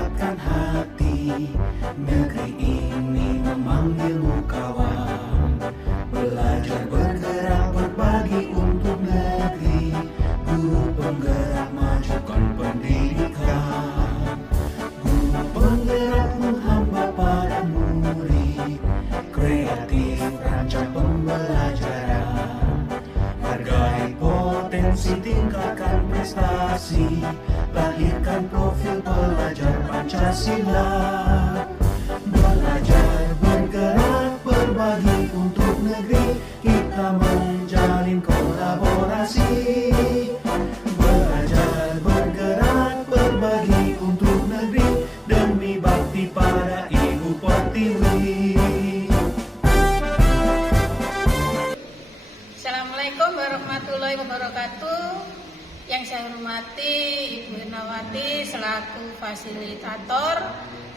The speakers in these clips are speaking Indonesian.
mendapatkan hati. Negeri ini memanggilmu kawan, belajar bergerak berbagi untuk negeri. Guru penggerak majukan pendidikan, guru penggerak menghamba para murid, kreatif rancang pembelajaran, hargai potensi tingkatkan prestasi, lahirkan profil pelajar Pancasila. Belajar bergerak berbagi untuk negeri, kita menjalin kolaborasi. Belajar bergerak berbagi untuk negeri, demi bakti pada Ibu Pertiwi. Assalamualaikum warahmatullahi wabarakatuh. Yang saya hormati Ibu Nawati selaku fasilitator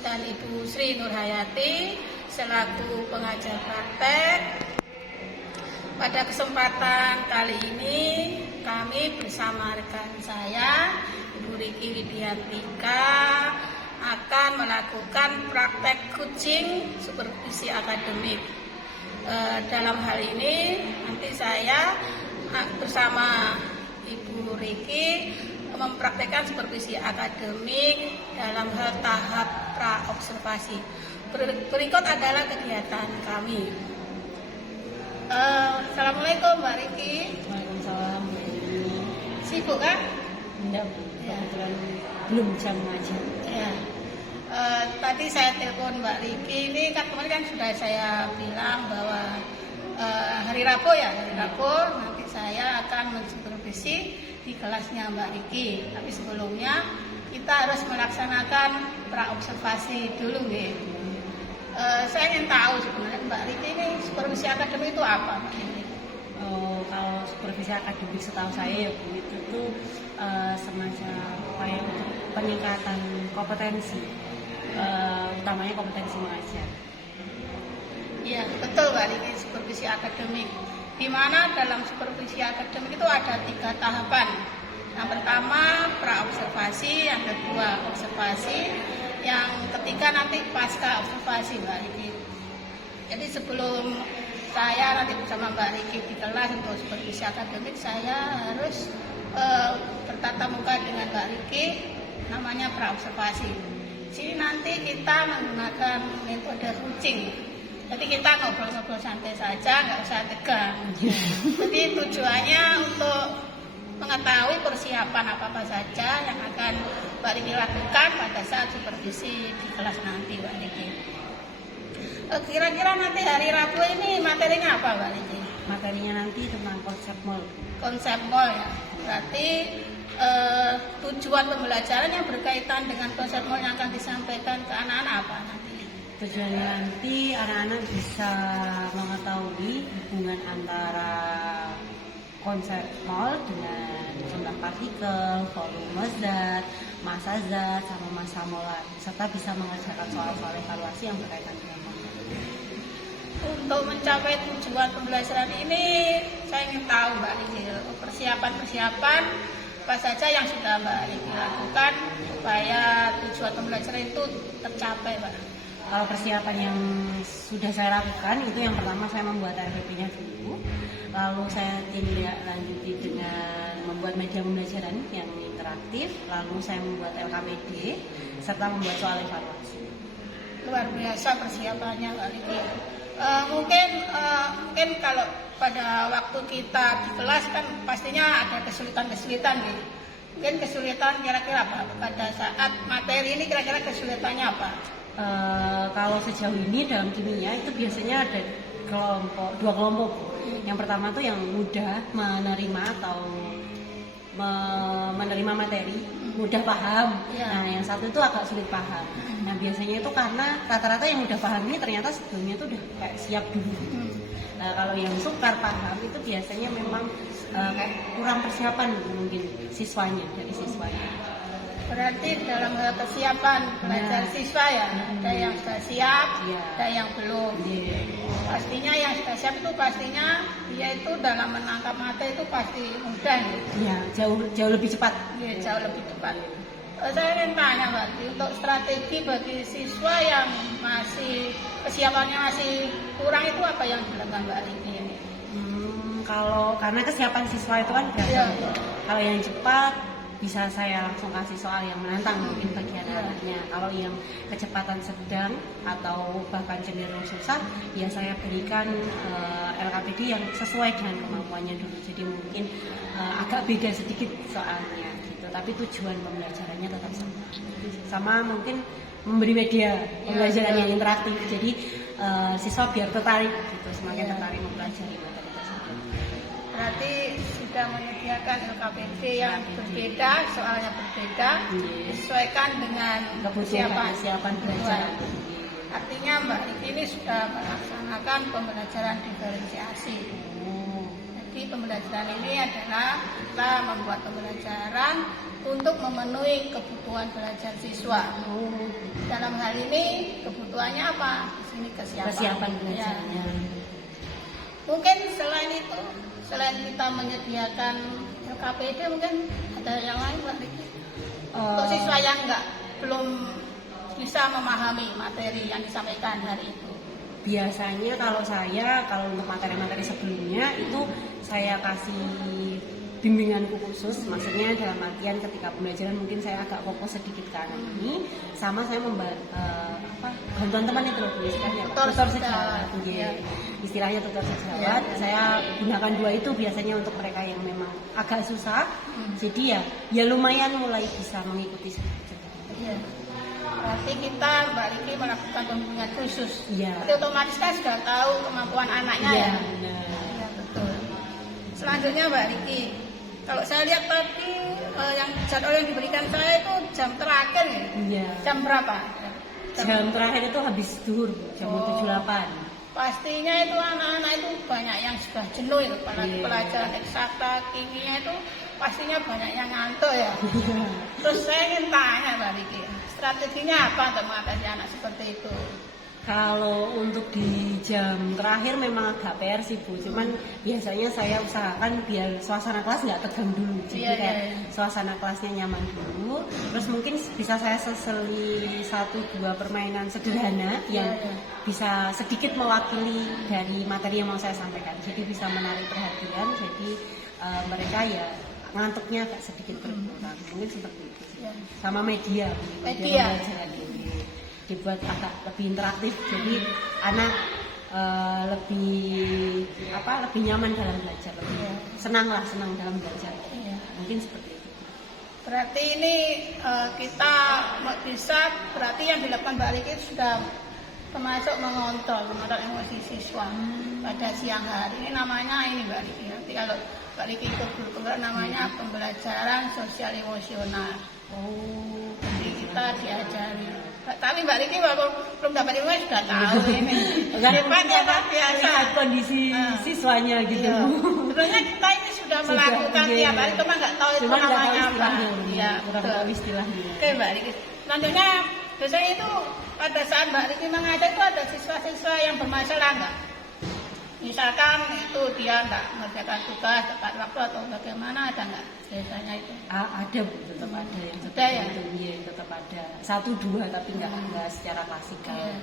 dan Ibu Sri Nurhayati selaku pengajar praktek. Pada kesempatan kali ini kami bersama rekan saya Ibu Riki Widiantika akan melakukan praktek coaching supervisi akademik. Dalam hal ini nanti saya bersama Ibu Riki mempraktekkan supervisi akademik dalam hal tahap pra-observasi. Berikut adalah kegiatan kami. Assalamualaikum Mbak Riki. Waalaikumsalam. Sibuk kan? Enggak, kebetulan belum jam ngaji. Ya. Tadi saya telepon Mbak Riki, ini kan kemarin kan sudah saya bilang bahwa hari Rabu nanti saya akan mensupervisi di kelasnya Mbak Riki. Tapi sebelumnya kita harus melaksanakan pra-observasi dulu, gitu. Saya ingin tahu sebenarnya Mbak Riki ini supervisi akademik itu apa, Mbak Riki? Kalau supervisi akademik setahu saya ya Bu, itu tuh semacam upaya untuk peningkatan kompetensi, utamanya kompetensi mengajar. Iya, betul Mbak Riki, supervisi akademik. Di mana dalam supervisi akademik itu ada 3 tahapan. Yang pertama pra-observasi, yang kedua observasi, yang ketiga nanti pasca observasi Mbak Riki. Jadi sebelum saya nanti bersama Mbak Riki di kelas untuk supervisi akademik, saya harus bertatap muka dengan Mbak Riki, namanya pra-observasi. Di sini nanti kita menggunakan metode coaching. Jadi kita ngobrol-ngobrol santai saja, nggak usah tegang. Jadi tujuannya untuk mengetahui persiapan apa-apa saja yang akan Mbak Riki lakukan pada saat supervisi di kelas nanti, Mbak Riki. Kira-kira nanti hari Rabu ini materinya apa, Mbak Riki? Materinya nanti tentang konsep MOL. Konsep MOL ya. Berarti tujuan pembelajaran yang berkaitan dengan konsep MOL yang akan disampaikan ke anak-anak apa nanti? Tujuannya nanti anak-anak bisa mengetahui hubungan antara konsep MOL dengan jumlah partikel, volume zat, massa zat, sama massa molar, serta bisa mengerjakan soal-soal evaluasi yang berkaitan dengan MOL. Untuk mencapai tujuan pembelajaran ini, saya ingin tahu Mbak Riki, persiapan-persiapan apa saja yang sudah Mbak Riki lakukan supaya tujuan pembelajaran itu tercapai, Mbak. Kalau persiapan yang sudah saya lakukan itu yang pertama saya membuat RPP-nya dulu, lalu saya tindak lanjuti dengan membuat media pembelajaran yang interaktif, lalu saya membuat LKPD serta membuat soal evaluasi. Luar biasa persiapannya Mbak Riki. Mungkin kalau pada waktu kita di kelas kan pastinya ada kesulitan-kesulitan gitu. Mungkin kesulitan kira-kira apa pada saat materi ini, kira-kira kesulitannya apa? Kalau sejauh ini dalam kimia itu biasanya ada dua kelompok. Yang pertama tuh yang mudah menerima atau menerima materi, mudah paham. Ya. Nah, yang satu itu agak sulit paham. Nah, biasanya itu karena rata-rata yang mudah paham ini ternyata sebelumnya itu udah kayak siap dulu. Nah, kalau yang sukar paham itu biasanya memang kayak kurang persiapan mungkin dari siswanya. Berarti dalam hal persiapan belajar siswa ya, ada yang sudah siap, ada yang belum. Pastinya yang sudah siap itu pastinya dia itu dalam menangkap materi itu pasti mudah. Iya, jauh lebih cepat. Iya, jauh lebih cepat. Saya ingin tanya Mbak, untuk strategi bagi siswa yang masih kesiapannya masih kurang itu apa yang dilakukan Mbak Riki ini? Kalau karena kesiapan siswa itu kan Iya. kalau yang cepat bisa saya langsung kasih soal yang menantang mungkin bagi anak-anaknya. Kalau yang kecepatan sedang atau bahkan cenderung susah, ya saya berikan LKPD yang sesuai dengan kemampuannya dulu. Jadi mungkin agak beda sedikit soalnya gitu. Tapi tujuan pembelajarannya tetap sama. Sama mungkin memberi media pembelajaran yang interaktif. Jadi siswa biar tertarik gitu, semakin tertarik mempelajari materi tersebut. Berarti sudah menyediakan LKPD yang berbeda, soalnya berbeda, disesuaikan dengan kesiapan belajar. Artinya Mbak Riki ini sudah melaksanakan pembelajaran diferensiasi. Jadi pembelajaran ini adalah kita membuat pembelajaran untuk memenuhi kebutuhan belajar siswa. Dalam hal ini kebutuhannya apa? Di sini Kesiapan belajarnya. Mungkin selain itu, selain kita menyediakan LKPD, mungkin ada yang lain Mbak Riki? Untuk siswa yang belum bisa memahami materi yang disampaikan hari itu. Biasanya kalau untuk materi-materi sebelumnya itu saya kasih bimbinganku khusus, maksudnya dalam artian ketika pembelajaran mungkin saya agak fokus sedikit ke anak ini, sama saya bantuan teman itu loh, istilahnya tutor sejawat, istilahnya tutor sejawat. Saya gunakan dua itu biasanya untuk mereka yang memang agak susah, jadi ya lumayan mulai bisa mengikuti sedikit. Iya. Berarti kita Mbak Riki melakukan pembimbingan khusus. Iya. Jadi otomatis kan sudah tahu kemampuan anaknya Iya, ya. benar. Iya betul. Selanjutnya Mbak Riki, kalau saya lihat tadi yang jadwal yang diberikan saya itu jam terakhir ya. Iya. Jam berapa? Jam terakhir itu habis zuhur, jam 7.08. Pastinya itu anak-anak itu banyak yang sudah jenuh ya, apalagi Iya. pelajaran eksakta kimia itu pastinya banyak yang ngantuk ya. Terus saya ingin tanya Mbak Riki, strateginya apa untuk mengatasi anak seperti itu? Kalau untuk di jam terakhir memang agak PR sih Bu, cuman biasanya saya usahakan biar suasana kelas nggak tegang dulu, jadi Iya, kayak iya. suasana kelasnya nyaman dulu. Terus mungkin bisa saya seseli 1-2 permainan sederhana yang Iya. bisa sedikit mewakili dari materi yang mau saya sampaikan, jadi bisa menarik perhatian, jadi mereka ya ngantuknya agak sedikit berkurang, mungkin seperti itu. Iya. Sama media pembelajaran ini dibuat agak lebih interaktif, jadi anak lebih nyaman dalam belajar, lebih senang dalam belajar. Iya. Mungkin seperti itu. Berarti ini kita bisa, berarti yang dilakukan Mbak Riki sudah termasuk mengontrol emosi siswa pada siang hari. Ini namanya Mbak Riki. Nanti kalau Mbak Riki ikut program namanya pembelajaran sosial emosional. Jadi kita diajari. Tapi Mbak Riki walaupun belum dapat ilmu sudah tahu ini. Hebatnya Mbak biasa. Lihat kondisi siswanya gitu. Iya. Sebenarnya kita ini sudah melakukan tiap hari, cuma nggak tahu itu namanya apa. Iya, kurang tahu istilahnya. Oke Mbak Riki. Selanjutnya biasanya itu pada saat Mbak Riki mengajar itu ada siswa-siswa yang bermasalah nggak? Misalkan itu dia nggak mengerjakan tugas tepat waktu atau bagaimana, ada nggak biasanya itu? Ada Bu, tetap ada yang Ada ya? tetap ada 1-2 tapi nggak secara klasikal. Iya.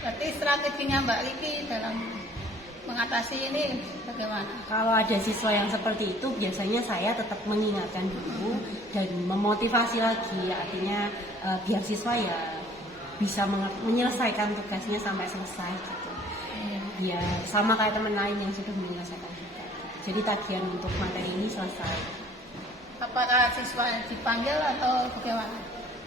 Berarti strateginya Mbak Riki dalam mengatasi ini bagaimana? Kalau ada siswa yang seperti itu, biasanya saya tetap mengingatkan dulu dan memotivasi lagi, artinya biar siswa ya bisa menyelesaikan tugasnya sampai selesai gitu. Ya sama kayak teman lain yang sudah menyelesaikan juga. Jadi tagihan untuk materi ini selesai. Apakah siswa dipanggil atau bagaimana?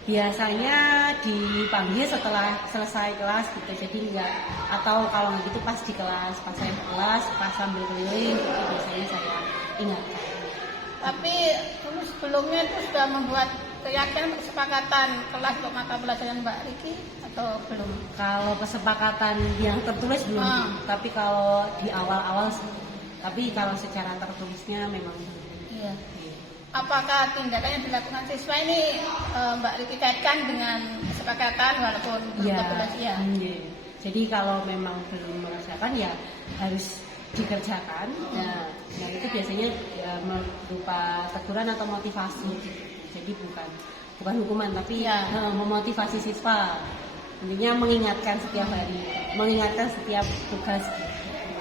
Biasanya dipanggil setelah selesai kelas gitu, jadi enggak, atau kalau nggak gitu pas di kelas, pas saya di kelas, pas sambil keliling gitu, biasanya saya ingatkan. Tapi sebelumnya itu sudah membuat keyakinan kesepakatan kelas untuk mata pelajaran Mbak Riki atau belum? Kalau kesepakatan yang tertulis belum, tapi kalau di awal-awal, tapi kalau secara tertulisnya memang belum. Iya. Apakah tindakan yang dilakukan siswa ini Mbak Riki kaitkan dengan kesepakatan walaupun belum tertulis ya? Jadi kalau memang belum mengerjakan ya harus dikerjakan. Nah itu biasanya ya, berupa teguran atau motivasi gitu. Jadi bukan bukan hukuman tapi Ya. memotivasi siswa, intinya mengingatkan setiap hari, mengingatkan setiap tugas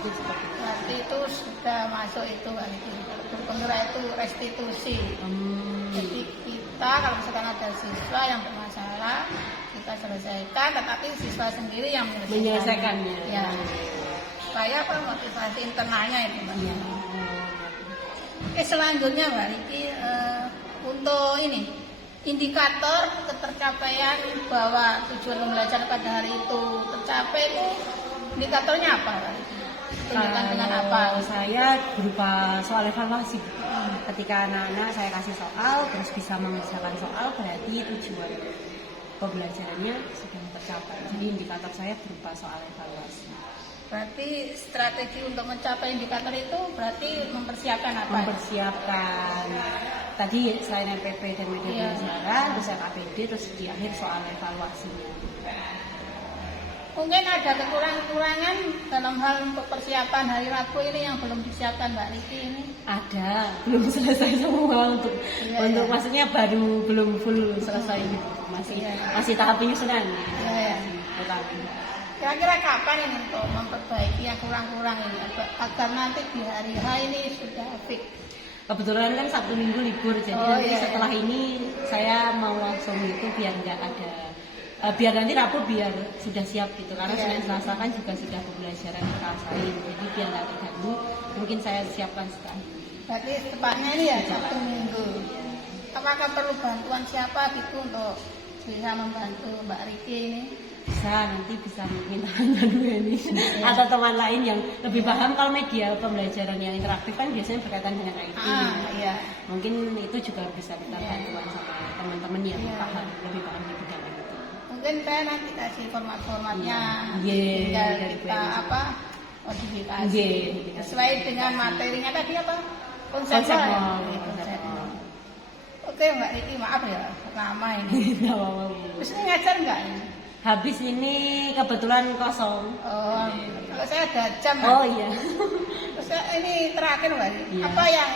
itu seperti itu. Berarti itu sudah masuk itu Mbak Riki. Kalau penggerak itu restitusi. Jadi kita kalau misalkan ada siswa yang bermasalah, kita selesaikan, tetapi siswa sendiri yang Menyelesaikannya. Ya. Supaya apa, motivasi internalnya itu Mbak. Iya. Oke, selanjutnya Mbak Riki, untuk ini indikator ketercapaian bahwa tujuan belajar pada hari itu tercapai itu indikatornya apa Mbak Riki? Tunjukkan dengan apa? Kalau saya berupa soal evaluasi. Ketika anak-anak saya kasih soal terus bisa mengerjakan soal, berarti tujuan pembelajarannya sudah tercapai. Jadi indikator saya berupa soal evaluasi. Berarti strategi untuk mencapai indikator itu berarti mempersiapkan apa? Mempersiapkan tadi selain MPP dan media Iya. pelajaran, terus KPD, terus di akhir soal evaluasinya. Mungkin ada kekurangan dalam hal untuk persiapan hari Rabu ini yang belum disiapkan Mbak Riki ini. Ada, belum selesai semua untuk Iya. maksudnya baru belum full selesai gitu. Iya. Masih tahap penyusunan. Ya. Tetapi Kira-kira kapan ini untuk memperbaiki yang kurang-kurang ini agar nanti di hari H ini sudah fix? kebetulan kan Sabtu Minggu libur, jadi Oh, nanti iya. setelah ini saya mau langsung itu biar nggak ada biar nanti Rabu biar sudah siap gitu, karena Iya. Senin Selasa kan juga sudah pembelajaran kelas lain, jadi biar nggak terganggu mungkin saya siapkan sekarang. Berarti tepatnya ini ya Sabtu Minggu. Apakah perlu bantuan siapa gitu untuk bisa membantu Mbak Riki ini? Nanti bisa minta bantuan ini atau teman lain yang lebih paham. Kalau media pembelajaran yang interaktif kan biasanya berkaitan dengan IT. Iya. Mungkin itu juga bisa kita Iya. bantuan sama teman-teman yang Iya. lebih paham di bidang itu. Mungkin saya nanti kasih format-formatnya, Iya. tinggal Dari kita BNI. modifikasi Iya. sesuai dengan materinya tadi apa? Konsep Konsep mall. Konsep mall. Oke Mbak Riki, maaf ya lama ini. Nggak apa-apa, Bu. Terus ini ngajar nggak ini? Habis ini kebetulan kosong. Oh, kalau saya ada jam. Oh iya. Terus ini terakhir Mbak Riki, Iya. apa yang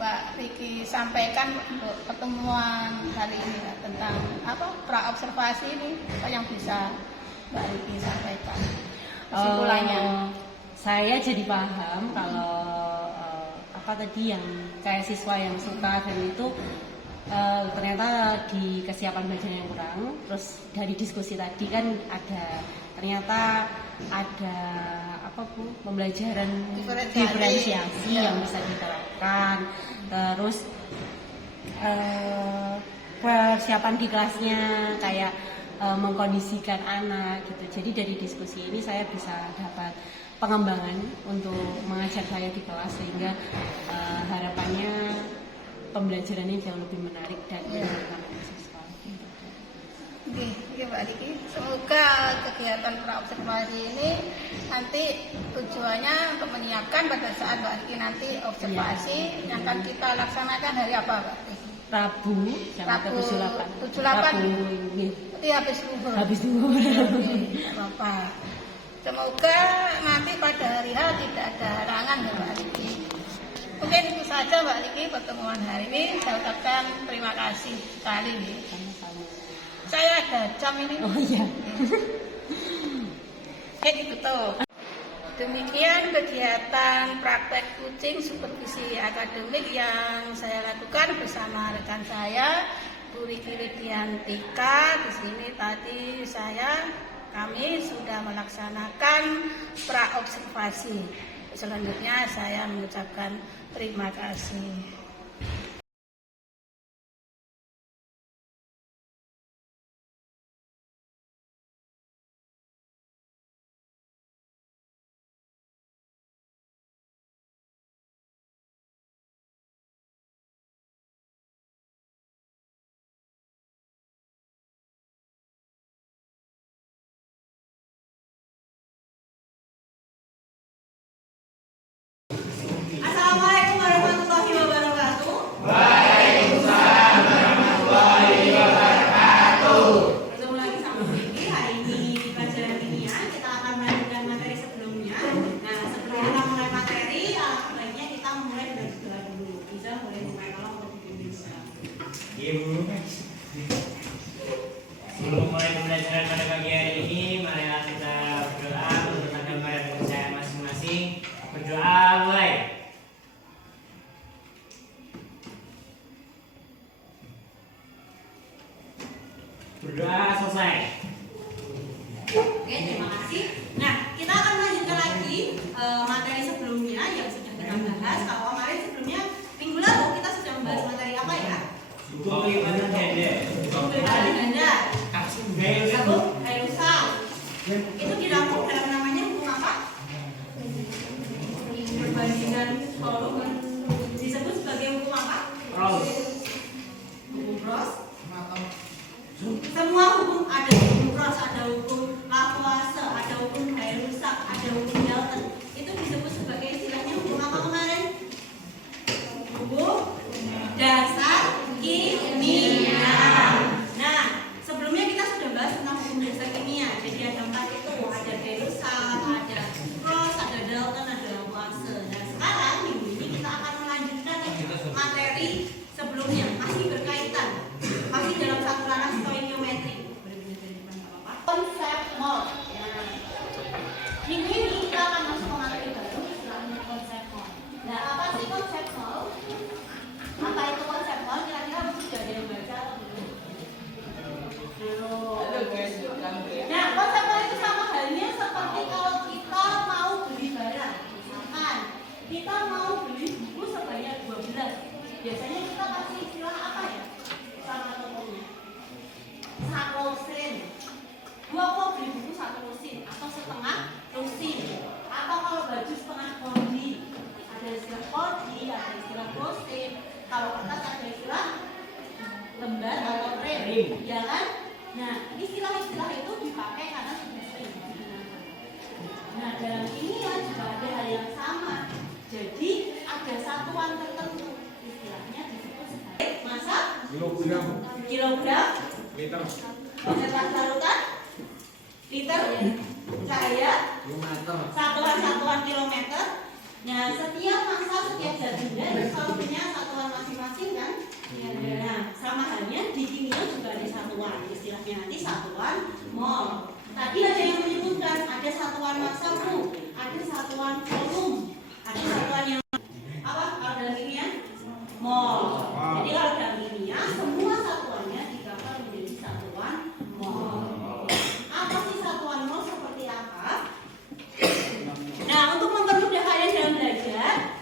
Mbak Riki sampaikan untuk pertemuan kali ini Mbak, tentang apa praobservasi ini, apa yang bisa Mbak Riki sampaikan kesimpulannya? Saya jadi paham kalau apa tadi yang kayak siswa yang suka dan itu ternyata di kesiapan belajar yang kurang. Terus dari diskusi tadi kan ternyata ada apa Bu, pembelajaran diferensiasi Ya. yang bisa diterapkan. Terus persiapan di kelasnya kayak mengkondisikan anak gitu. Jadi dari diskusi ini saya bisa dapat pengembangan untuk mengajar saya di kelas, sehingga harapannya pembelajarannya jauh lebih menarik dan menyenangkan bagi siswa. Oke, Mbak Riki, semoga kegiatan praobservasi ini nanti tujuannya untuk menyiapkan pada saat Mbak Riki nanti observasi yang akan kita laksanakan hari apa Mbak Riki? Rabu jam Rabu 78. 78. Rabu ini Itu habis zuhur. habis dulu. Tidak apa-apa. Semoga nanti pada hari H tidak ada halangan ya Mbak Riki. Mungkin itu saja Mbak Riki pertemuan hari ini. Saya ucapkan terima kasih sekali nih. Sama-sama. Saya ada jam ini. Oh iya. Oke, ditutup. Demikian kegiatan praktek kucing supervisi akademik yang saya lakukan bersama rekan saya Bu Riki Widiantika. Di sini tadi kami sudah melaksanakan praobservasi. Selanjutnya saya mengucapkan terima kasih. Assalamualaikum warahmatullahi wabarakatuh. memulai pembelajaran pada pagi hari ini, marilah kita berdoa untuk agama dan kepercayaan masing-masing. Berdoa mulai. Berdoa selesai. Oke, terima kasih. Nah, kita akan melanjutkan lagi materi sebelumnya yang sudah kita bahas. Kalau kemarin sebelumnya minggu lalu kita sudah membahas materi apa ya? Pemilihan ganda. Pemilihan ganda. Satu, Hayalusa. Itu dirampung dalam namanya hukum apa? Perbandingan volume disebut sebagai hukum apa? Cross. Hukum cross. Semua hukum ada hukum cross, ada hukum Laplace, ada hukum Hayalusa, ada hukum Dalton. Itu disebut sebagai istilahnya hukum apa kemarin? Hukum dasar kimia. Nah, sebelumnya kita sudah bahas tentang hukum dasar kimia. Jadi ada 4 itu, ada Hayalusa, ada cross, ada Dalton, ada Laplace. Dan sekarang minggu ini kita akan melanjutkan materi sebelumnya, masih berkaitan, masih dalam satu ranah stoikiometri. Konsep mol. Ya. Minggu ini kita akan masuk ke materi baru, istilahnya konsep mol. Nah, apa sih konsep mol? Apa itu konsep mol? Kira-kira sudah ada yang baca atau belum? Nah, konsep mol itu sama halnya seperti kalau kita mau beli barang. Misalkan kita mau beli buku sebanyak 12. Biasanya kita kasih istilah apa ya sama tokonya? Satu lusin. Gua mau beli buku 1 lusin atau setengah lusin. Atau kalau baju setengah kodi, ada istilah kodi, ada istilah lusin. Kalau kertas ada istilah lembar atau rem, ya kan? Nah, istilah-istilah itu dipakai karena sudah sering digunakan. Nah, dalam kimia juga ada hal yang sama. Jadi ada satuan tertentu, istilahnya disebut sebagai massa, kilogram, Liter. konsentrasi larutan, liter, cahaya, satuan kilometer. Nah, setiap massa, setiap zat benda selalu punya satuan masing-masing kan? Nah, sama halnya di kimia juga ada satuan, istilahnya nanti satuan mol. Tadi ada yang menyebutkan ada satuan massa mu, ada satuan volume, ada satuan yang apa? Kalau dalam kimia mol. Jadi kalau dalam kimia semua satuannya digabung menjadi satuan mol. Apa sih satuan mol seperti apa? Nah, untuk mempermudah kalian dalam belajar,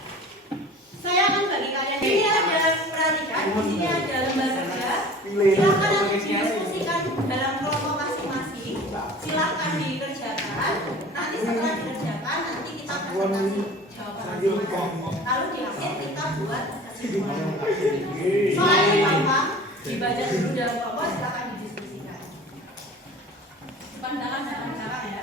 saya akan bagi kalian. Ini ada perhatikan, di sini ada lembar kerja. Silakan nanti didiskusikan dalam kelompok masing-masing. Silakan dikerjakan. Nanti setelah dikerjakan, nanti kita presentasi jawaban. Lalu di akhir kita buat kesimpulan. Soalnya gampang, dibaca dulu dalam kelompok. Silakan didiskusikan. Pandangan ya.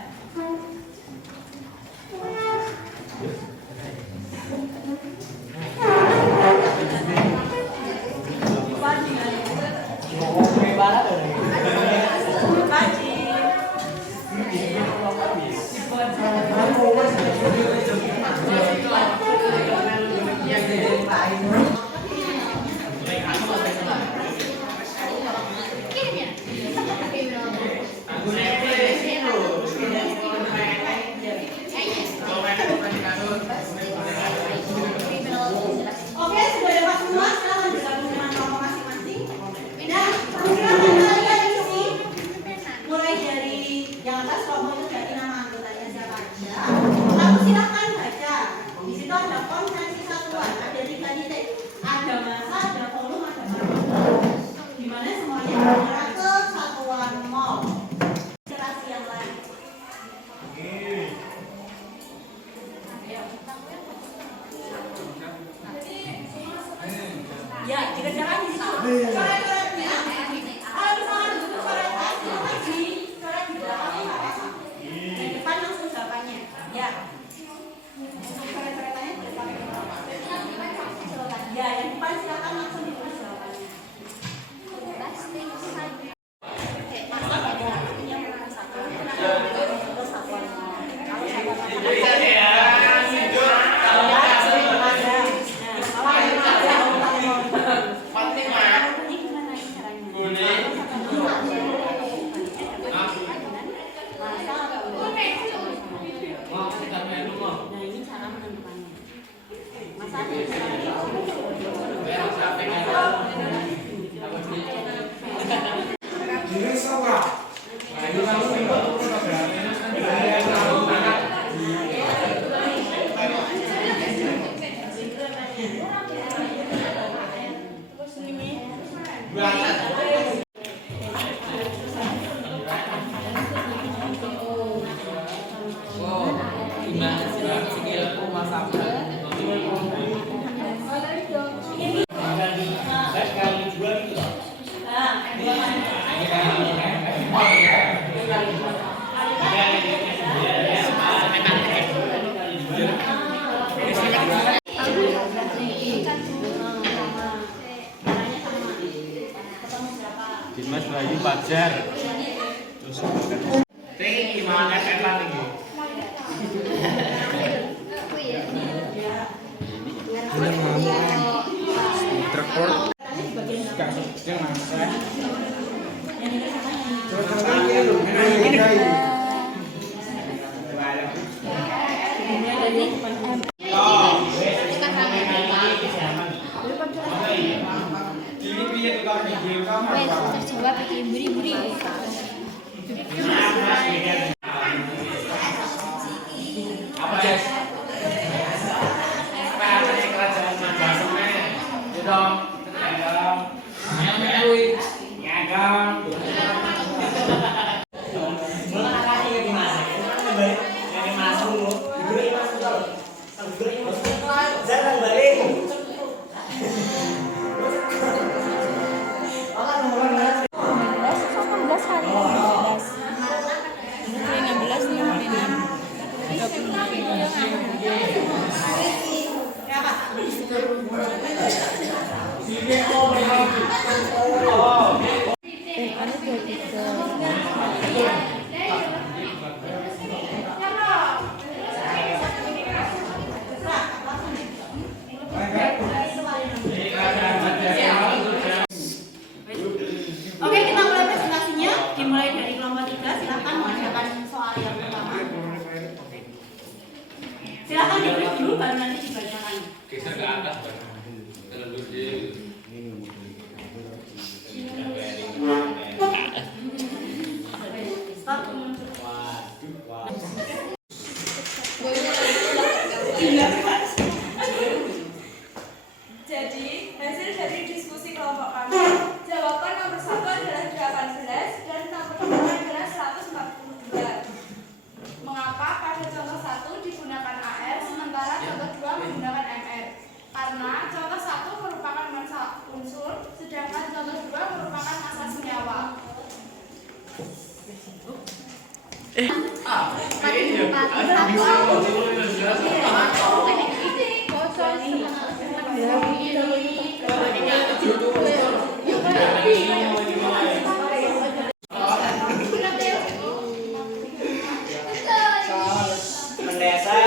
Oke, sudah dapat semua. Sekarang bergabung dengan kelompok masing-masing. Nah, persilakan kalian isi mulai dari yang atas kelompok itu dari nama anggotanya siapa aja. Lalu silakan baca. Di situ ada konsensi satuan, ada 3 titik, ada massa, ada volume, ada partikel. Di mana semuanya bergerak ke satuan mol. Ilustrasi yang lain. Ya, dikerjakan di situ. Coret-coretnya. Kalau misalnya duduk coretan, silakan di coret di belakangnya nggak apa-apa. Fajar. Ini gimana kan lagi? Truk. Terjawab pakai beri-beri. Oke, kita mulai presentasinya. Dimulai dari kelompok 3. Silakan mengerjakan soal yang pertama. Silakan ditulis dulu, baru nanti dibacakan. Geser ke atas, Stop. Jadi, hasil dari diskusi kelompok kami, jawaban nomor 1 adalah 18 dan nomor 2 adalah 142. Mengapa pada contoh 1 digunakan AR sementara contoh 2 menggunakan MR? Karena contoh 1 merupakan massa unsur, sedangkan contoh 2 merupakan massa senyawa. Mendasar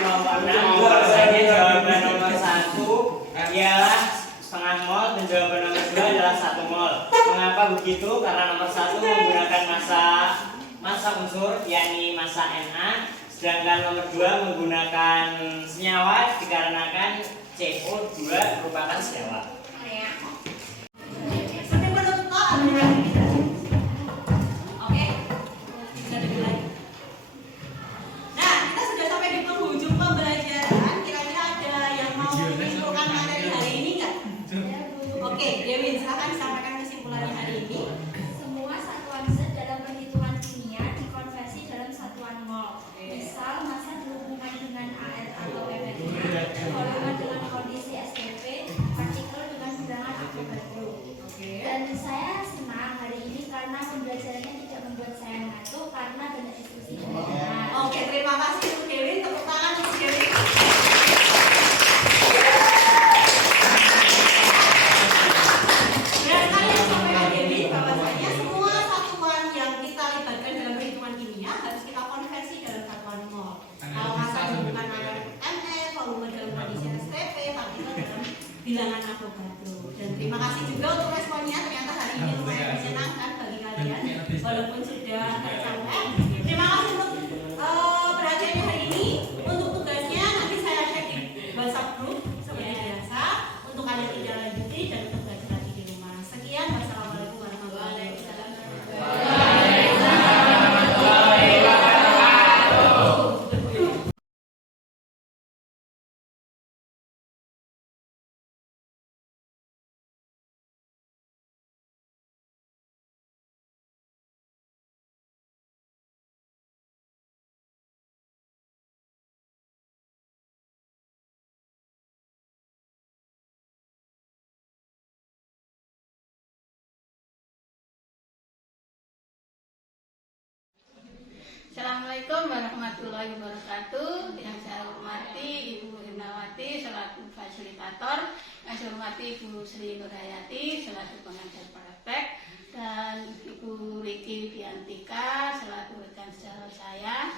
kelompok 6 bahwasanya jawaban nomor 1 ialah setengah mol dan jawaban nomor 2 adalah 1 mol. Mengapa begitu? Karena nomor 1 menggunakan massa unsur yakni massa Na, sedangkan nomor 2 menggunakan senyawa dikarenakan CO2 merupakan senyawa. Sampai penutup Oke, bisa dimulai. Nah, kita sudah sampai di penghujung pembelajaran. Kira-kira ada yang mau menyimpulkan materi hari ini nggak? Oke, Dewi, silakan sampaikan kesimpulannya hari ini. Semua satuan zat dalam perhitungan kimia dikonversi dalam satuan mol. Misal massa berhubungan dengan AR atau MR, volume dengan kondisi STP, partikel dengan bilangan Avogadro. Dan saya senang hari ini karena pembelajarannya tidak membuat saya mengantuk karena banyak diskusi dan dengar. Oke, terima kasih untuk Dewi. Tepuk tangan untuk Dewi. Benar sekali yang disampaikan Dewi bahwasanya semua satuan yang kita libatkan dalam perhitungan kimia harus kita konversi dalam satuan mol. Kalau massa bukan MR, volume dalam kondisi STP, partikel dalam bilangan Avogadro. Dan terima kasih juga untuk responnya. Ternyata hari ini lumayan menyenangkan bagi kalian, walaupun sudah tercapai. Terima kasih untuk perhatiannya hari ini. Untuk tugasnya nanti saya share di WhatsApp group seperti biasa untuk kalian tidak lanjuti dan untuk belajar lagi di rumah. Sekian, wassalamualaikum warahmatullahi wabarakatuh. Assalamualaikum warahmatullahi wabarakatuh. Yang saya hormati Ibu Irnawati selaku fasilitator, yang saya hormati Ibu Sri Nurhayati selaku pengajar praktek, dan Ibu Riki Diantika selaku rekan sejawat saya.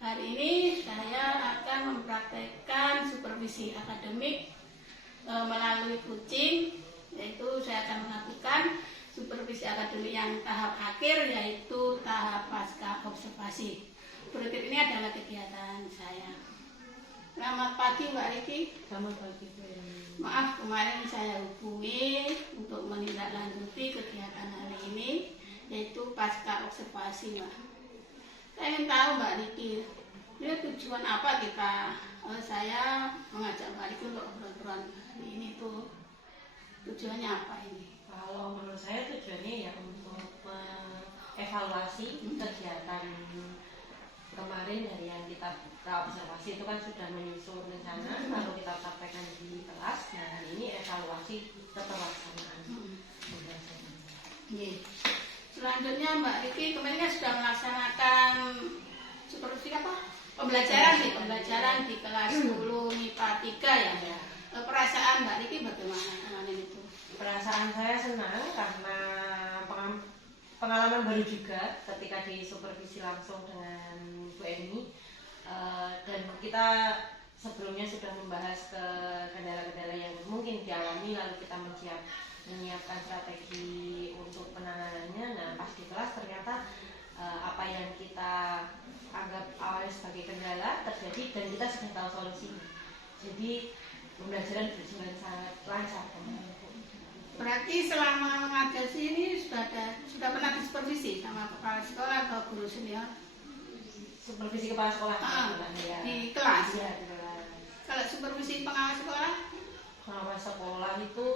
Hari ini saya akan mempraktekkan supervisi akademik melalui kucing, yaitu saya akan melakukan supervisi akademik yang tahap akhir, yaitu tahap pasca observasi. Berikut ini adalah kegiatan saya. Selamat pagi Mbak Riki. Selamat pagi Bu Eni. Maaf kemarin saya hubungi untuk menindaklanjuti kegiatan hari ini, yaitu pasca observasi Mbak. Saya ingin tahu Mbak Riki, ini tujuan apa saya mengajak Mbak Riki untuk obrolan hari ini tuh, tujuannya apa ini? Kalau menurut saya tujuannya ya untuk evaluasi kegiatan kemarin dari yang kita observasi itu kan sudah menyusun rencana lalu kita sampaikan di kelas. Nah hari ini evaluasi keterlaksanaan. Selanjutnya Mbak Riki kemarin kan sudah melaksanakan supervisi pembelajaran di kelas 10 MIPA 3 ya. Perasaan Mbak Riki bagaimana kemarin itu? Perasaan saya senang karena pengalaman baru juga ketika di supervisi langsung dengan Bu Eni. Dan kita sebelumnya sudah membahas ke kendala-kendala yang mungkin dialami, lalu kita menyiapkan strategi untuk penanganannya. Nah pas di kelas ternyata apa yang kita anggap awalnya sebagai kendala terjadi dan kita sudah tahu solusinya. Jadi pembelajaran berjalan sangat lancar. Berarti selama mengajar sini sudah pernah disupervisi sama kepala sekolah atau guru senior? Supervisi kepala sekolah ya. Di kelas? Iya, di kelas. Kalau supervisi pengawas sekolah? Pengawas sekolah itu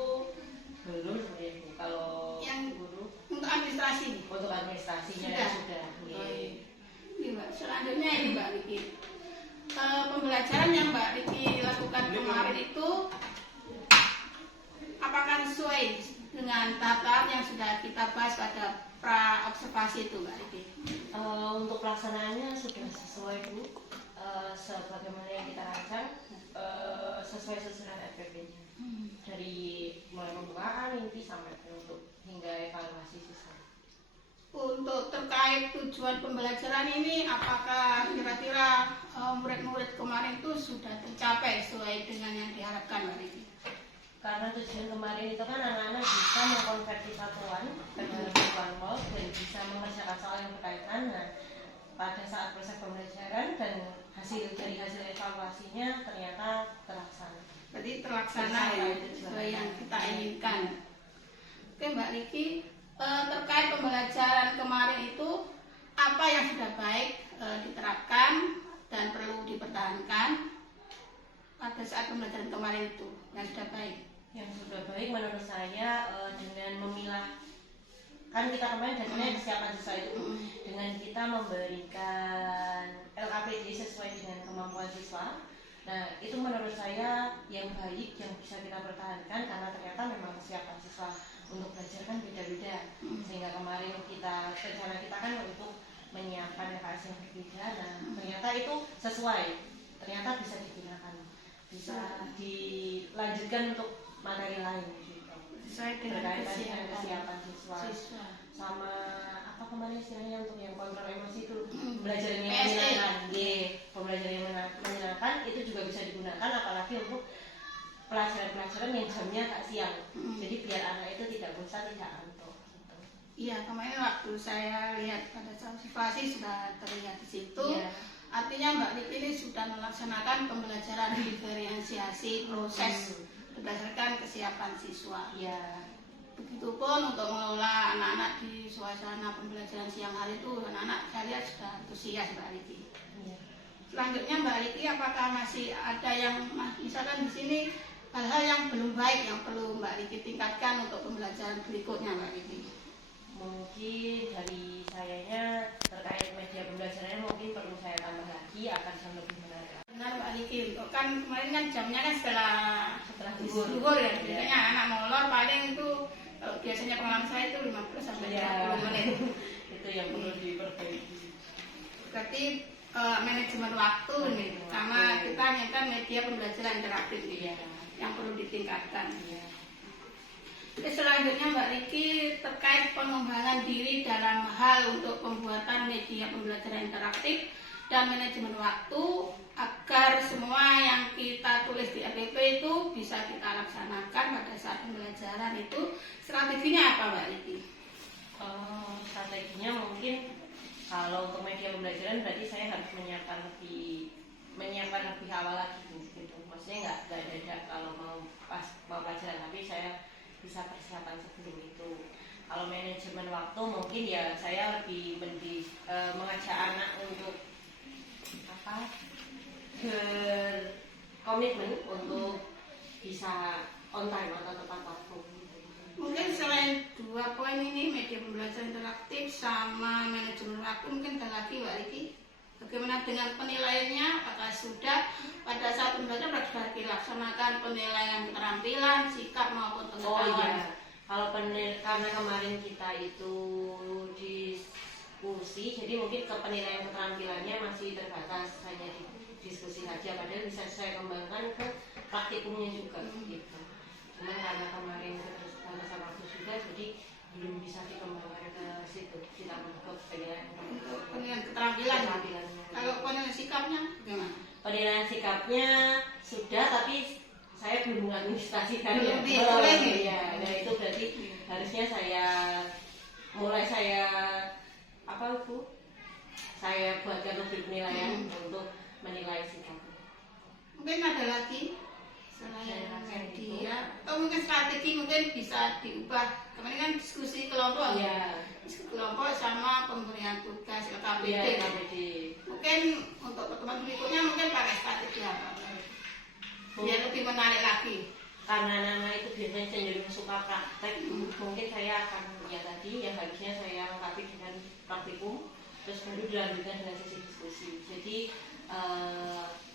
belum sebenarnya Bu. Kalau Yang guru untuk administrasi? untuk administrasinya Sudah? sudah. Ini Mbak, selanjutnya ini Mbak Riki. Pembelajaran yang Mbak Riki lakukan kemarin itu apakah sesuai dengan tahap-tahap yang sudah kita bahas pada pra-observasi itu Mbak Riki? Untuk pelaksanaannya sudah sesuai Bu, sebagaimana yang kita rancang, sesuai susunan FPP-nya. Dari mulai pembukaan inti sampai penutup hingga evaluasi siswa. Untuk terkait tujuan pembelajaran ini, apakah kira-kira murid-murid kemarin itu sudah tercapai sesuai dengan yang diharapkan Mbak Riki? Karena tujuan kemarin itu kan anak-anak bisa mengkonversi satuan ke dalam satuan mol dan bisa mengerjakan soal yang berkaitan. Nah, pada saat proses pembelajaran dan dari hasil evaluasinya ternyata terlaksana. Berarti terlaksana ya sesuai yang kita inginkan. Oke Mbak Riki, terkait pembelajaran kemarin itu apa yang sudah baik diterapkan dan perlu dipertahankan pada saat pembelajaran kemarin itu yang sudah baik? Yang sudah baik menurut saya dengan memilah, kan kita kemarin dasarnya kesiapan siswa itu dengan kita memberikan LAPD sesuai dengan kemampuan siswa. Nah itu menurut saya yang baik yang bisa kita pertahankan karena ternyata memang kesiapan siswa untuk belajar kan beda-beda. Sehingga kemarin rencana kita kan untuk menyiapkan LKS yang berbeda. Nah ternyata itu sesuai, ternyata bisa digunakan, bisa dilanjutkan untuk materi lain gitu. Sesuai dengan kesiapan siswa. Sama apa kemarin istilahnya untuk yang kontrol emosi itu pembelajaran yang menyenangkan. Pembelajaran yang menyenangkan itu juga bisa digunakan apalagi untuk pelajaran-pelajaran yang jamnya agak siang. Jadi biar anak itu tidak bosan, tidak ngantuk gitu. Iya, kemarin waktu saya lihat pada saat observasi sudah terlihat di situ. Iya. Artinya Mbak Riki ini sudah melaksanakan pembelajaran diferensiasi proses berdasarkan kesiapan siswa. Iya. Begitupun untuk mengelola anak-anak di suasana pembelajaran siang hari itu, anak-anak saya lihat sudah antusias Mbak Riki. Iya. Selanjutnya Mbak Riki, apakah masih ada yang misalkan di sini hal-hal yang belum baik yang perlu Mbak Riki tingkatkan untuk pembelajaran berikutnya Mbak Riki? Mungkin dari sayanya terkait media pembelajarannya mungkin perlu saya tambah lagi akan jauh lebih menarik. Benar Mbak Riki, untuk kan kemarin kan jamnya kan setelah zuhur ya, biasanya anak molor paling itu kalau biasanya pengalaman saya itu 15 sampai 30 menit. Itu yang perlu diperbaiki. Berarti manajemen waktu nih, sama kita inginkan media pembelajaran interaktif nih, yang perlu ditingkatkan. Selanjutnya Mbak Riki terkait pengembangan diri dalam hal untuk pembuatan media pembelajaran interaktif dan manajemen waktu agar semua yang kita tulis di RPP itu bisa kita laksanakan pada saat pembelajaran itu. Strateginya apa Mbak Riki? Strateginya mungkin kalau untuk media pembelajaran berarti saya harus menyiapkan lebih awal lagi gitu. Maksudnya nggak dadak kalau mau pelajaran, tapi saya bisa persiapan sebelum itu. Kalau manajemen waktu mungkin ya saya lebih mengajak anak untuk berkomitmen untuk bisa on time atau tepat waktu. Mungkin selain 2 poin ini, media pembelajaran interaktif sama manajemen waktu, mungkin ada lagi Mbak Riki. Bagaimana dengan penilaiannya? Apakah sudah pada saat pembelajaran sudah dilaksanakan penilaian keterampilan, sikap maupun pengetahuan? Kalau karena kemarin kita itu diskusi, jadi mungkin penilaian keterampilannya masih terbatas hanya di diskusi saja. Padahal bisa saya kembangkan ke praktikumnya juga gitu. Cuman karena kemarin keterbatasan waktu juga, jadi belum bisa dikembangkan ke situ. Kita ke penilaian keterampilan. Kalau penilaian sikapnya gimana? Penilaian sikapnya sudah, tapi saya belum mengadministrasikan ya. Ya, nah itu berarti harusnya saya buatkan lebih penilaian untuk menilai sikap. Mungkin ada lagi selain media atau mungkin strategi mungkin bisa diubah. Kemarin kan diskusi kelompok, diskusi kelompok sama pemberian tugas LKPD. Mungkin untuk pertemuan berikutnya mungkin pakai strategi apa? Biar lebih menarik lagi. Karena anak itu biasanya cenderung suka praktek, mungkin saya akan tadi yang harusnya saya lengkapi dengan praktikum, terus baru dilanjutkan dengan sesi diskusi. Jadi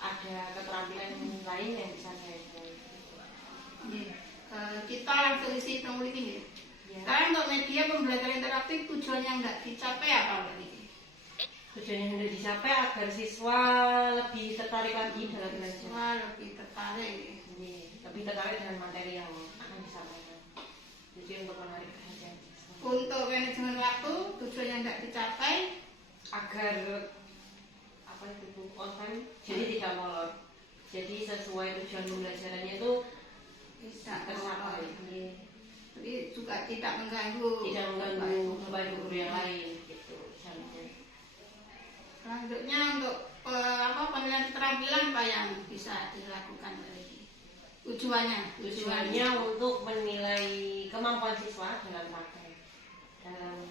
ada keterampilan lain yang bisa saya kita langsung isi penulis ini. Sekarang untuk media pembelajaran interaktif tujuan yang tidak dicapai apa Mbak Riki? Tujuan yang tidak dicapai agar siswa lebih tertarik lagi dalam belajar. Siswa lebih tertarik. Lebih tertarik dengan materi yang akan disampaikan. Jadi untuk menarik perhatian siswa. Untuk manajemen waktu tujuan yang tidak dicapai agar on time, jadi tidak molor. Jadi sesuai tujuan pembelajarannya itu tidak tercapai. Jadi juga tidak mengganggu bapak ibu guru yang lain gitu. Selanjutnya untuk penilaian keterampilan apa yang bisa dilakukan lagi? Tujuannya untuk menilai kemampuan siswa dalam praktek, dalam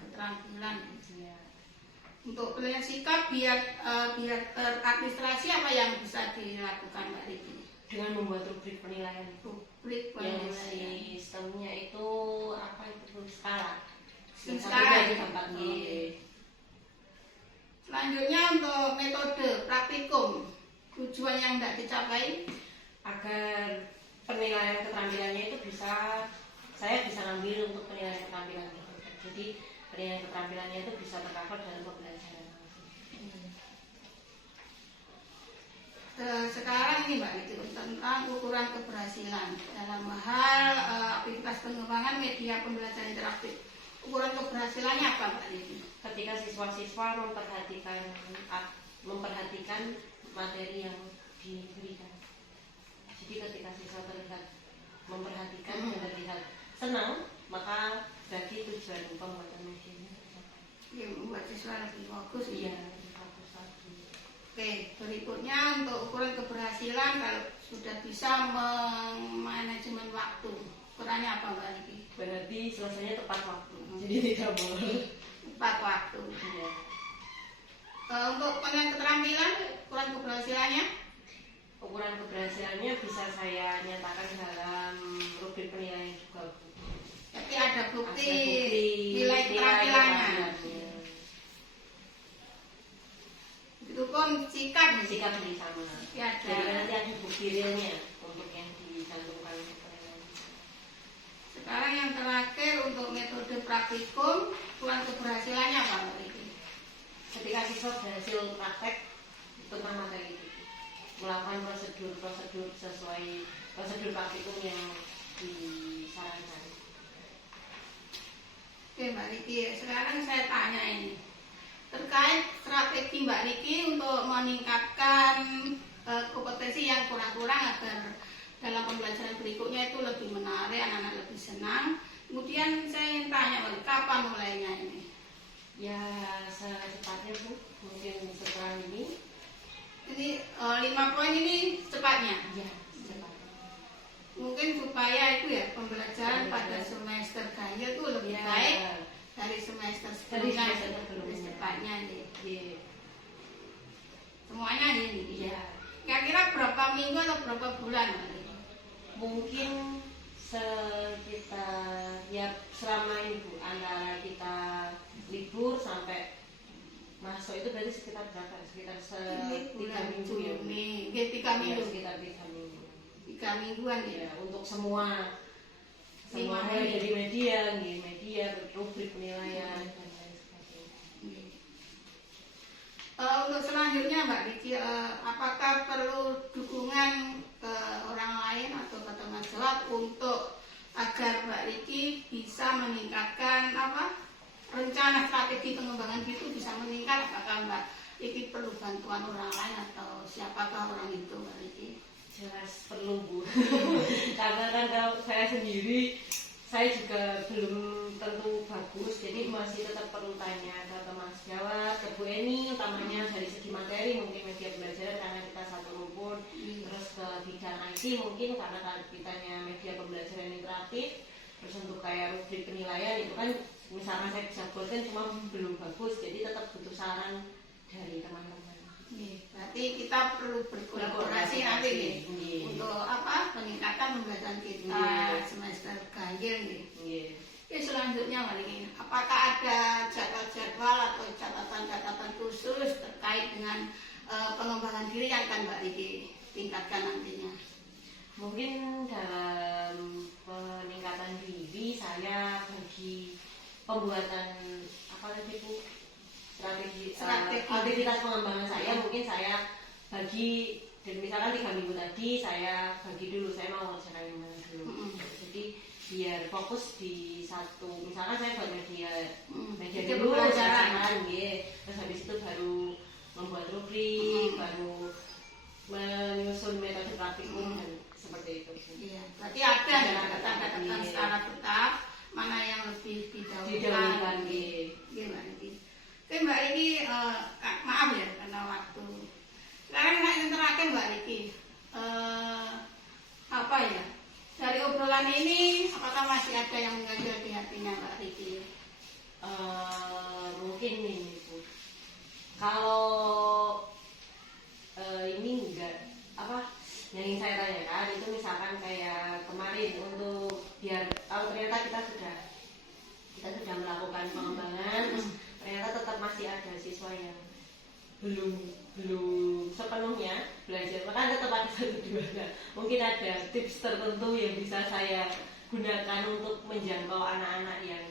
keterampilan. Untuk penilaian sikap biar teradministrasi apa yang bisa dilakukan Mbak Riki? Dengan membuat rubrik penilaian. Yang sistemnya itu skala. Selanjutnya untuk metode praktikum, tujuan yang tidak dicapai agar penilaian keterampilannya itu saya bisa ngambil untuk penilaian keterampilan itu. Jadi penilaian keterampilannya itu bisa tercover dalam pembelajaran. Sekarang ini Mbak Riki tentang ukuran keberhasilan dalam hal aktivitas pengembangan media pembelajaran interaktif. Ukuran keberhasilannya apa Mbak Riki? Ketika siswa-siswa memperhatikan materi yang diberikan. Jadi ketika siswa terlihat memperhatikan dan terlihat senang, maka berarti tujuan pembuatan medianya tercapai. Ya, membuat siswa lebih fokus. Iya, lebih fokus lagi. Oke, berikutnya untuk ukuran keberhasilan kalau sudah bisa manajemen waktu. Ukurannya apa Mbak Riki? Berarti selesainya tepat waktu. Jadi tidak boleh tepat waktu. Iya. Untuk penilaian keterampilan, ukuran keberhasilannya? Ukuran keberhasilannya bisa saya nyatakan dalam rubrik penilaian juga. Tapi ada bukti nilai keterampilannya. Itu pun sikap ini sama. Ya, jadi nanti ada bukti realnya untuk yang dicantumkan. Sekarang yang terakhir untuk metode praktikum, ukuran keberhasilannya apa Mbak Riki? Ketika siswa berhasil praktek tentang materi itu, melakukan prosedur sesuai prosedur praktikum yang disarankan. Oke Mbak Riki, sekarang saya tanya ini terkait strategi Mbak Riki untuk meningkatkan kompetensi yang kurang-kurang agar dalam pembelajaran berikutnya itu lebih menarik, anak-anak lebih senang. Kemudian saya ingin tanya Mbak, kapan mulainya ini? Ya secepatnya Bu, mungkin setelah ini. Ini 5 poin ini secepatnya. Ya secepatnya. Mungkin supaya itu ya pembelajaran pada semester ganjil itu lebih Ya. baik dari semester sebelumnya. semester sebelumnya. Secepatnya nih. Iya. Semuanya ini. Iya. Kira-kira berapa minggu atau berapa bulan? Mbak Riki? Mungkin sekitar ya selama ini Bu, antara kita libur sampai masuk itu berarti sekitar berapa? Sekitar Ini 3 bulan minggu ya Bu. Juni, 3 minggu. Ya, sekitar 3 minggu. 3 mingguan ya. Ya, untuk semua Lima mulai minggu. dari media, rubrik penilaian dan lain sebagainya. Untuk selanjutnya Mbak Riki, apakah perlu dukungan ke orang lain atau ke teman jawab untuk agar Mbak Riki bisa meningkatkan rencana strategi pengembangan itu bisa meningkat? Apakah Mbak Riki perlu bantuan orang lain atau siapakah orang itu Mbak Riki? Jelas perlu Bu. Karena kan kalau saya sendiri, saya juga belum tentu bagus, jadi masih tetap perlu tanya ke teman sejawat, ke Bu Eni, utamanya dari segi materi, mungkin media pembelajaran karena kita satu rumpun, terus ke bidang IT mungkin karena kitanya media pembelajaran interaktif, terus untuk kayak rubrik penilaian itu kan misalnya saya bisa buatkan cuma belum bagus, jadi tetap butuh saran dari teman-teman. Berarti kita perlu berkolaborasi nanti nih untuk peningkatan pembelajaran kita Iya. semester ganjil nih. Iya. Oke, selanjutnya Mbak Riki, apakah ada jadwal-jadwal atau catatan-catatan khusus terkait dengan pengembangan diri yang akan Mbak Riki tingkatkan nantinya? Mungkin dalam peningkatan diri saya bagi pembuatan apa tadi Bu, strategi aktivitas pengembangan saya mungkin saya bagi, dan misalkan 3 minggu tadi saya bagi dulu saya mau ngerjakan yang mana dulu. Jadi biar fokus di satu, misalkan saya buat media dulu pelajaran, terus habis itu baru membuat rubrik, baru menyusun metode praktikum dan seperti itu. Iya, berarti ada catatan-catatan secara tetap mana yang lebih didahulukan. Didahulukan, Iya, Mbak Riki. Oke Mbak Riki, maaf ya karena waktu. Sekarang yang terakhir Mbak Riki, dari obrolan ini apakah masih ada yang mengganjal di hatinya Mbak Riki? Mungkin ini Bu, kalau ini enggak yang ingin saya tanyakan itu misalkan kayak kemarin untuk biar kalau ternyata kita sudah melakukan pengembangan, terus ternyata tetap masih ada siswa yang belum sepenuhnya belajar, maka tetap ada 1-2. Mungkin ada tips tertentu yang bisa saya gunakan untuk menjangkau anak-anak yang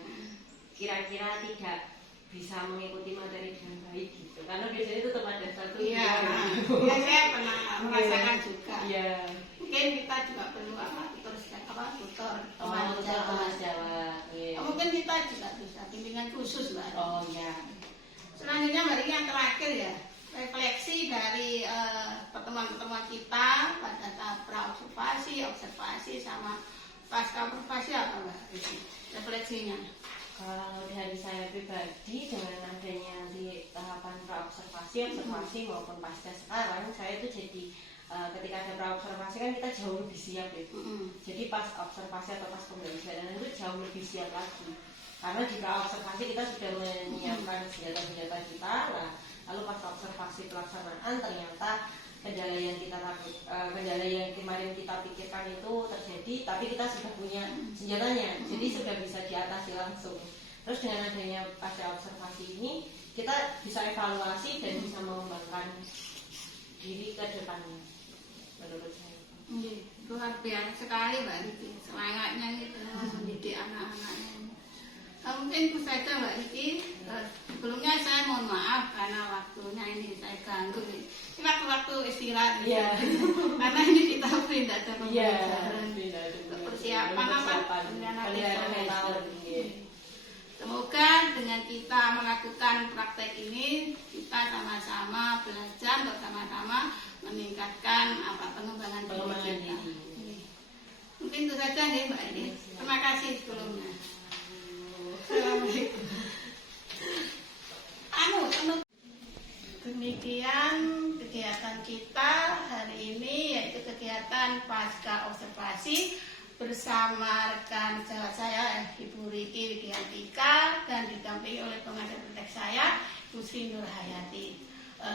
kira-kira tidak bisa mengikuti materi dengan baik gitu, karena biasanya tetap ada 1-2. Iya, saya pernah merasakan juga. Iya. Mungkin kita juga perlu tutor teman Mas Jawa. Mungkin kita juga bisa bimbingan khusus Mbak. Oh ya. Selanjutnya Mbak Riki yang terakhir ya, refleksi dari pertemuan-pertemuan kita pada tahap observasi sama pasca observasi apa Mbak Riki? Refleksinya. Kalau dari saya pribadi dengan adanya di tahapan observasi maupun pasca sekarang, saya itu jadi ketika ada praobservasi kan kita jauh lebih siap ya. Jadi pas observasi atau pas pembelajaran itu jauh lebih siap lagi. Karena di praobservasi kita sudah menyiapkan senjata-senjata kita, lalu pas observasi pelaksanaan ternyata kendala yang kemarin kita pikirkan itu terjadi, tapi kita sudah punya senjatanya, jadi sudah bisa diatasi langsung. Terus dengan adanya pasca observasi ini kita bisa evaluasi dan bisa mengembangkan diri ke depannya, menurut saya. Luar biasa sekali Mbak Riki, semangatnya itu mendidik anak-anaknya. Mungkin itu saja Mbak Riki. Sebelumnya saya mohon maaf maaf karena waktunya ini saya ganggu nih. Ini waktu-waktu istirahat. Iya. Karena ini kita pindah ke Iya. pembelajaran. Persiapan apa? Pendidikan tahun. Semoga dengan kita melakukan praktek ini kita sama-sama belajar bersama-sama meningkatkan pengembangan diri kita. Mungkin itu saja nih Mbak Edi. Terima kasih sebelumnya. Assalamualaikum. Demikian kegiatan kita hari ini, yaitu kegiatan pasca observasi bersama rekan sejawat saya Ibu Riki Widiantika dan didampingi oleh pengajar praktek saya Bu Sri Nur Hayati.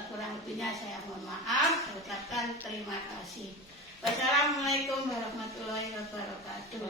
Kurang lebihnya saya mohon maaf, saya ucapkan terima kasih. Wassalamualaikum warahmatullahi wabarakatuh.